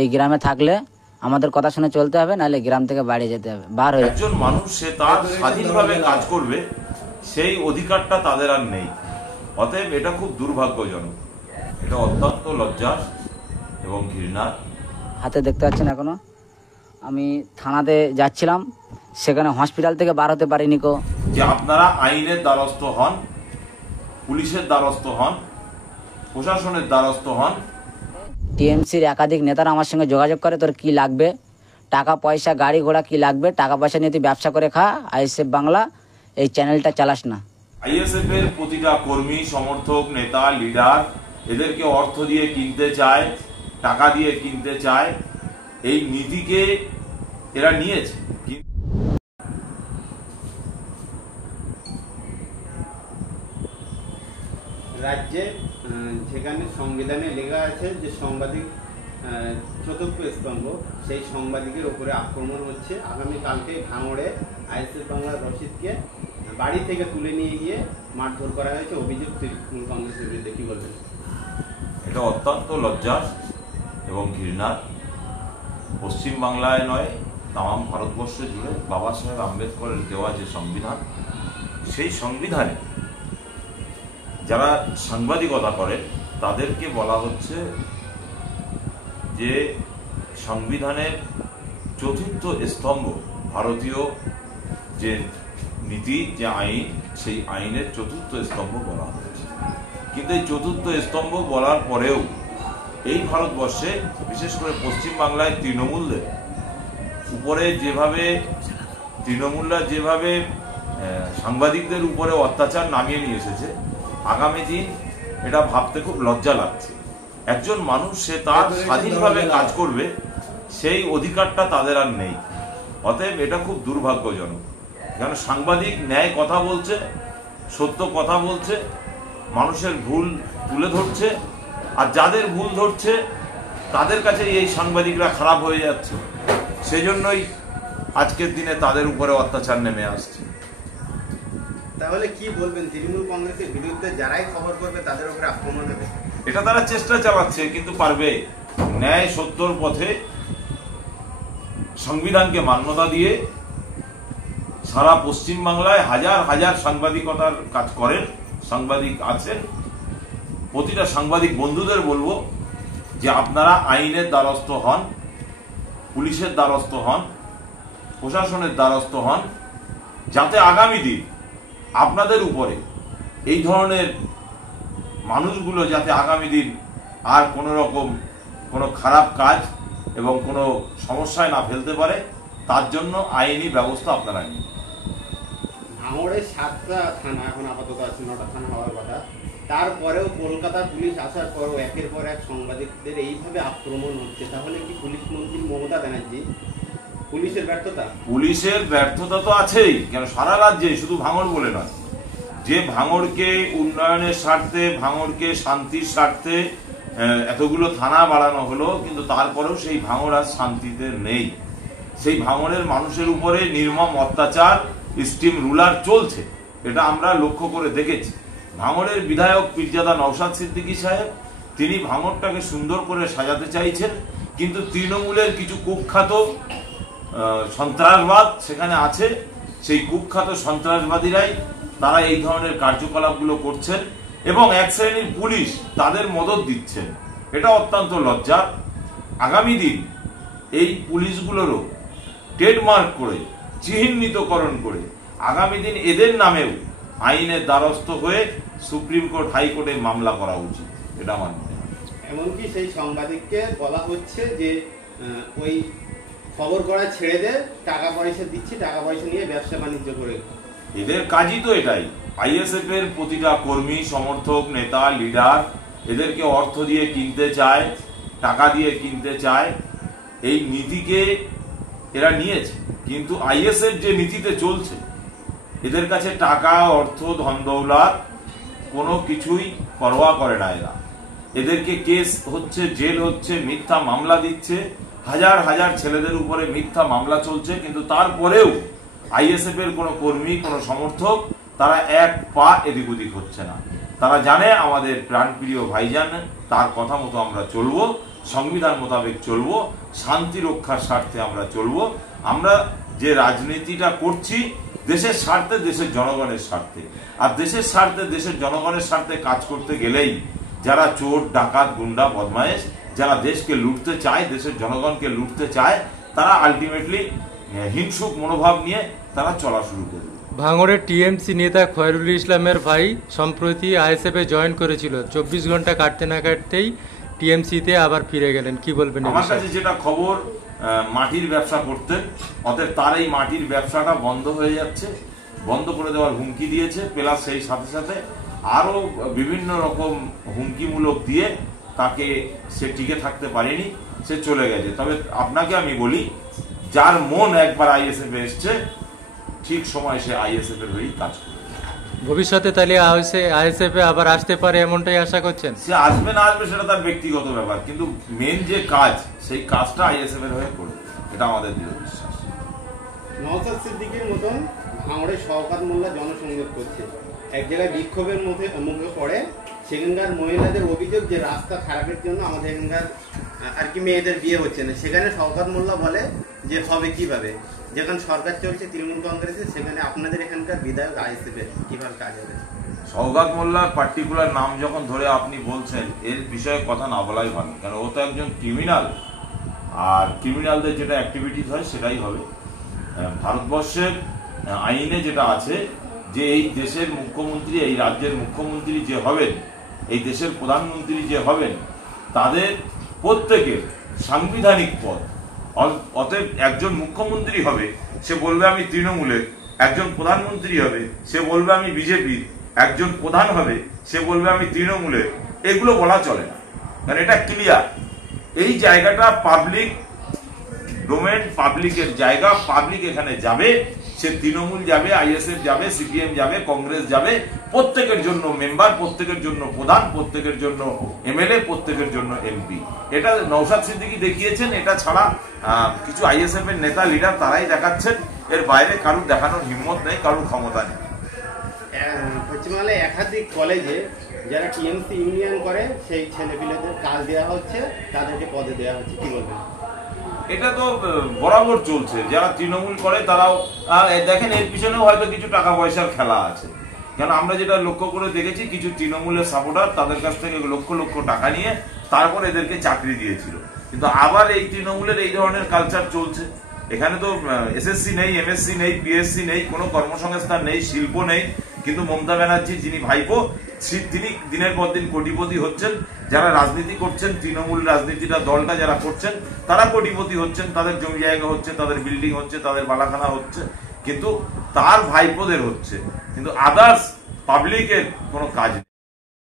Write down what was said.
এই গ্রামে থাকলে আমাদের কথা শুনে চলতে হবে, নাহলে গ্রাম থেকে বাড়ি যেতে হবে, বার হয়ে। একজন মানুষ সে তার স্বাধীনভাবে কাজ করবে, সেই অধিকারটা তাদের আর নেই। অতএব এটা খুব দুর্ভাগ্যজনক, এটা অত্যন্ত লজ্জার এবং ঘৃণার। হাতে দেখতে পাচ্ছেন এখনো আমি থানাতে যাচ্ছিলাম, সেখানে হসপিটাল থেকে বার হতে পারিনি কো। যে আপনারা আইনের দ্বারস্থ হন, পুলিশের দ্বারস্থ হন, প্রশাসনের দ্বারস্থ হন। টিএমসির একাধিক নেতারা আমার সঙ্গে যোগাযোগ করে, তোর কি লাগবে, টাকা পয়সা গাড়ি ঘোড়া কি লাগবে, টাকা পয়সা নিয়ে তুই ব্যবসা করে খা, আইএসএফ বাংলা এই চ্যানেলটা চালাস না। আইএসএফ এর প্রতিটা কর্মী, সমর্থক, নেতা, লিডার এদেরকে অর্থ দিয়ে কিনতে চায়, টাকা দিয়ে কিনতে চায়, এই নীতিকে এরা নিয়েছে। রাজ্যে যেখানে সংবিধানে লেখা আছে যে সাংবাদিক চতুর্থ স্তম্ভ, সেই সাংবাদিকের উপরে আক্রমণ হচ্ছে। আগামীকালকে ভাঙড়ে আইএসএফ বাংলার রশিদকে বাড়ি থেকে তুলে নিয়ে গিয়ে মারধর করা হয়েছে, অভিযোগ তৃণমূল কংগ্রেসের বিরুদ্ধে, কি বলবেন? এটা অত্যন্ত লজ্জার এবং ঘৃণার। পশ্চিমবাংলায় নয়, তাম ভারতবর্ষ জুড়ে বাবা সাহেব আম্বেদকরের দেওয়া যে সংবিধান, সেই সংবিধানে যারা সাংবাদিকতা করে তাদেরকে বলা হচ্ছে যে সংবিধানের চতুর্থ স্তম্ভ, ভারতীয় যে নীতি, যে আইন, সেই আইনের চতুর্থ স্তম্ভ বলা হচ্ছে। কিন্তু এই চতুর্থ স্তম্ভ বলার পরেও এই ভারতবর্ষে, বিশেষ করে পশ্চিমবাংলায় তৃণমূলদের উপরে তৃণমূলরা যেভাবে সাংবাদিকদের উপরে অত্যাচার নামিয়ে নিয়ে এসেছে, আগামী দিন এটা ভাবতে খুব লজ্জা লাগছে। একজন মানুষ সে তার স্বাধীনভাবে কাজ করবে, সেই অধিকারটা তাদের আর নেই। অতএব এটা খুব দুর্ভাগ্যজনক। কারণ সাংবাদিক ন্যায় কথা বলছে, সত্য কথা বলছে, মানুষের ভুল তুলে ধরছে, আর যাদের ভুল ধরছে তাদের কাছে এই সাংবাদিকরা খারাপ হয়ে যাচ্ছে। সেজন্যই আজকের দিনে তাদের উপরে অত্যাচার নেমে আসছে। তাহলে কি বলবেন, তৃণমূল কংগ্রেসের বিরুদ্ধে যারাই খবর করবে তাদের উপরে আক্রমণ হবে? এটা তারা চেষ্টা চালাচ্ছে, কিন্তু পারবে। ন্যায় সত্যর পথে সংবিধানকে মান্যতা দিয়ে সারা পশ্চিমবাংলায় হাজার হাজার সাংবাদিকতার কাজ করেন, সাংবাদিক আছেন। প্রতিটা সাংবাদিক বন্ধুদের বলবো যে আপনারা আইনের দ্বারস্থ হন, পুলিশের দ্বারস্থ হন, প্রশাসনের দ্বারস্থ হন, যাতে আগামী দিন আপনাদের উপরে এই ধরনের মানুষগুলো যাতে আগামী দিন আর কোনো রকম কোনো খারাপ কাজ এবং কোনো সমস্যায় না ফেলতে পারে, তার জন্য আইনি ব্যবস্থা আপনারা নিন। ভাঙড়ে 7টা থানা এখন আপাতত আছে, 9টা থানা হওয়ার কথা। তারপরেও কলকাতা পুলিশ আসার পরও একের পর এক সাংবাদিকদের এইভাবে আক্রমণ হচ্ছে। তাহলে কি পুলিশ মন্ত্রী মমতা ব্যানার্জি পুলিশের ব্যর্থতা? পুলিশের ব্যর্থতা তো আছেই, কেন সারা রাজ্যে, শুধু ভাঙড় বলে নয়। যে ভাঙড়কে উন্নয়নের স্বার্থে, ভাঙড়কে শান্তির স্বার্থে এতগুলো থানা বাড়ানো হলো, কিন্তু তারপরেও সেই ভাঙড় আর শান্তিতে নেই। সেই ভাঙড়ের মানুষের উপরে নির্মম অত্যাচার, স্টিম রুলার চলছে, এটা আমরা লক্ষ্য করে দেখেছি। ভাঙড়ের বিধায়ক পীরজাদা নওশাদ সিদ্দিকী সাহেব, তিনি ভাঙড়টাকে সুন্দর করে সাজাতে চাইছেন, কিন্তু তৃণমূলের কিছু কুখ্যাত সন্ত্রাসবাদ সেখানে আছে। সেই কুখ্যাত সন্ত্রাসবাদীরাই তারা এই ধরনের কার্যকলাপগুলো করছেন, এবং এক শ্রেণীর পুলিশ তাদের মদত দিচ্ছেন। এটা অত্যন্ত লজ্জার। আগামী দিন এই পুলিশগুলোরও ট্রেডমার্ক করে, চিহ্নিতকরণ করে, আগামী দিন এদের নামেও আইনের দ্বারস্থ হয়ে সুপ্রিম কোর্ট, হাইকোর্টে মামলা করা উচিত, এটা আমার মনে হয়। এমনকি সেই সাংবাদিককে বলা হচ্ছে যে ওই খবর করা ছেড়ে দে, টাকা পয়সা দিচ্ছি, টাকা পয়সা নিয়ে ব্যবসা বাণিজ্য করে। এদের কাজই তো এটাই। আইএসএফ এর প্রতিটা কর্মী, সমর্থক, নেতা, লিডার এদেরকে অর্থ দিয়ে কিনতে চায়, টাকা দিয়ে কিনতে চায়, এই নীতিকে এরা নিয়েছে। কিন্তু আইএসএফ যে নীতিতে চলছে, এদের কাছে টাকা, অর্থ, ধন দৌলত কোনো কিছুই পরোয়া করে না। এদেরকে কেস হচ্ছে, জেল হচ্ছে, মিথ্যা মামলা দিচ্ছে, হাজার হাজার ছেলেদের উপরে মিথ্যা মামলা চলছে, কিন্তু তারপরেও আইএসএফ এর কোনো কর্মী, কোনো সমর্থক তারা এক পা এদিক ওদিক হচ্ছে না। তারা জানে আমাদের প্রাণপ্রিয় ভাইজান, তার কথা মতো আমরা চলবো, সংবিধান মোতাবেক চলবো, শান্তি রক্ষার স্বার্থে আমরা চলবো। আমরা যে রাজনীতিটা করছি দেশের স্বার্থে, দেশের জনগণের স্বার্থে। আর দেশের স্বার্থে, দেশের জনগণের স্বার্থে কাজ করতে গেলেই যারা চোর, ডাকাত, গুন্ডা, বদমায়েশ, যারা দেশকে লুটতে চায়, দেশের জনগণকে লুটতে চায়, তারা আলটিমেটলি হিংসুক মনোভাব নিয়ে তারা চলা শুরু করবে। ভাঙড়ের টিএমসি নেতা খয়রুল ইসলামের ভাই সম্প্রতি আইএসএফে জয়েন করেছিল, 24 ঘন্টা কাটতে না কাটতেই টিএমসিতে আবার ফিরে গেলেন, কি বলবেন? আমার কাছে যেটা খবর, মাটির ব্যবসা করতেন, অতএব তার এই মাটির ব্যবসাটা বন্ধ হয়ে যাচ্ছে, বন্ধ করে দেওয়ার হুমকি দিয়েছে। প্লাস সেই সাথে সাথে আরো বিভিন্ন রকম হুমকিমূলক দিয়ে তাকে, সে টিকে থাকতে পারেনি, সে চলে গেছে। তবে আপনাকে আমি বলি, যার মন একবার আইএসএফ এসছে, ঠিক সময় সে আইএসএফ এর হয়েই কাজ করবে। ভবিষ্যতে তাহলে আইএসএফ এ আবার আসতে পারে এমনটাই আশা করছেন? সে আসবে না আসবে সেটা তার ব্যক্তিগত ব্যাপার, কিন্তু মেন যে কাজ, সেই কাজটা আইএসএফ এর হয়ে করবে, এটা আমাদের দৃঢ় বিশ্বাস। নওশাদ সিদ্দিকীর মতন ভাঙড়ে শওকত মোল্লা জনসংযোগ করছে, এক জায়গায় বিক্ষোভের মুখে পড়ে। সেখানকার মহিলাদের অভিযোগ যে রাস্তা খারাপের জন্য আমাদের এখানকার আর কি মেয়েদের বিয়ে হচ্ছে না। সেখানে শওকত মোল্লা বলে যে হবে কিভাবে, যেখানে সরকার চলছে তৃণমূল কংগ্রেসের, সেখানে আপনাদের এখানকার বিধায়ক আইএসএফ এর কিভাবে কাজ হবে? শওকত মোল্লার পার্টিকুলার নাম যখন ধরে আপনি বলছেন, এর বিষয়ে কথা না বলাই ভালো, কারণ ও তো একজন ক্রিমিনাল, আর ক্রিমিনালদের যেটা অ্যাক্টিভিটিস হয় সেটাই হবে। ভারতবর্ষের আইনে যেটা আছে যে এই দেশের মুখ্যমন্ত্রী, এই রাজ্যের মুখ্যমন্ত্রী যে হবেন, এই দেশের প্রধানমন্ত্রী যে হবেন, তাদের প্রত্যেকের সাংবিধানিক পদ। অতএব একজন মুখ্যমন্ত্রী হবে, সে বলবে আমি তৃণমূলের; একজন প্রধানমন্ত্রী হবে, সে বলবে আমি বিজেপির; একজন প্রধান হবে, সে বলবে আমি তৃণমূলের। এগুলো বলা চলে না, কারণ এটা ক্লিয়ার। এই জায়গাটা পাবলিক ডোমেন, পাবলিকের জায়গা, পাবলিক এখানে যাবে। সে তৃণমূল যাবে, আইএসএফ যাবে, সিপিএম যাবে, কংগ্রেস যাবে, প্রত্যেকের জন্য মেম্বার, প্রত্যেকের জন্য প্রধান, প্রত্যেকের জন্য এমএলএ, প্রত্যেকের জন্য এমপি। এটা নওশাদ সিদ্দিকী দেখিয়েছেন, এটা ছাড়া কিছু আইএসএফ এর নেতা, লিডার তারাই দেখাচ্ছেন। এর বাইরে কারুর দেখানোর হিম্মত নেই, কারুর ক্ষমতা নেই। পশ্চিমবাংলায় একাধিক কলেজে যারা টিএমসি ইউনিয়ন করে, সেই ছেলেপিলেদের কাজ দেওয়া হচ্ছে, তাদেরকে পদে দেওয়া হচ্ছে, কি বলবেন? এটা তো বরাবর চলছে। যারা তৃণমূল করে তারাও দেখেন, এর পিছনেও হয়তো কিছু টাকা পয়সার খেলা আছে। কেন, আমরা যেটা লক্ষ্য করে দেখেছি, কিছু তৃণমূলের সাপোর্টার তাদের কাছ থেকে লক্ষ লক্ষ টাকা নিয়ে তারপর এদেরকে চাকরি দিয়েছিল। কিন্তু আবার এই তৃণমূলের এই ধরনের কালচার চলছে। এখানে তো এসএসসি নেই, এমএসসি নেই, পিএসসি নেই, কোনো কর্মসংস্থান নেই, শিল্প নেই, কিন্তু মমতা ব্যানার্জি যিনি ভাইপো, তিনি দিনের পর দিন কোটিপতি হচ্ছেন। যারা রাজনীতি করছেন, তৃণমূল রাজনীতিটা দলটা যারা করছেন, তারা কোটিপতি হচ্ছেন, তাদের জমি জায়গা হচ্ছে, তাদের বিল্ডিং হচ্ছে, তাদের বালাখানা হচ্ছে, কিন্তু তার ভাইপোদের হচ্ছে, কিন্তু আদার্স পাবলিকের কোনো কাজ নেই।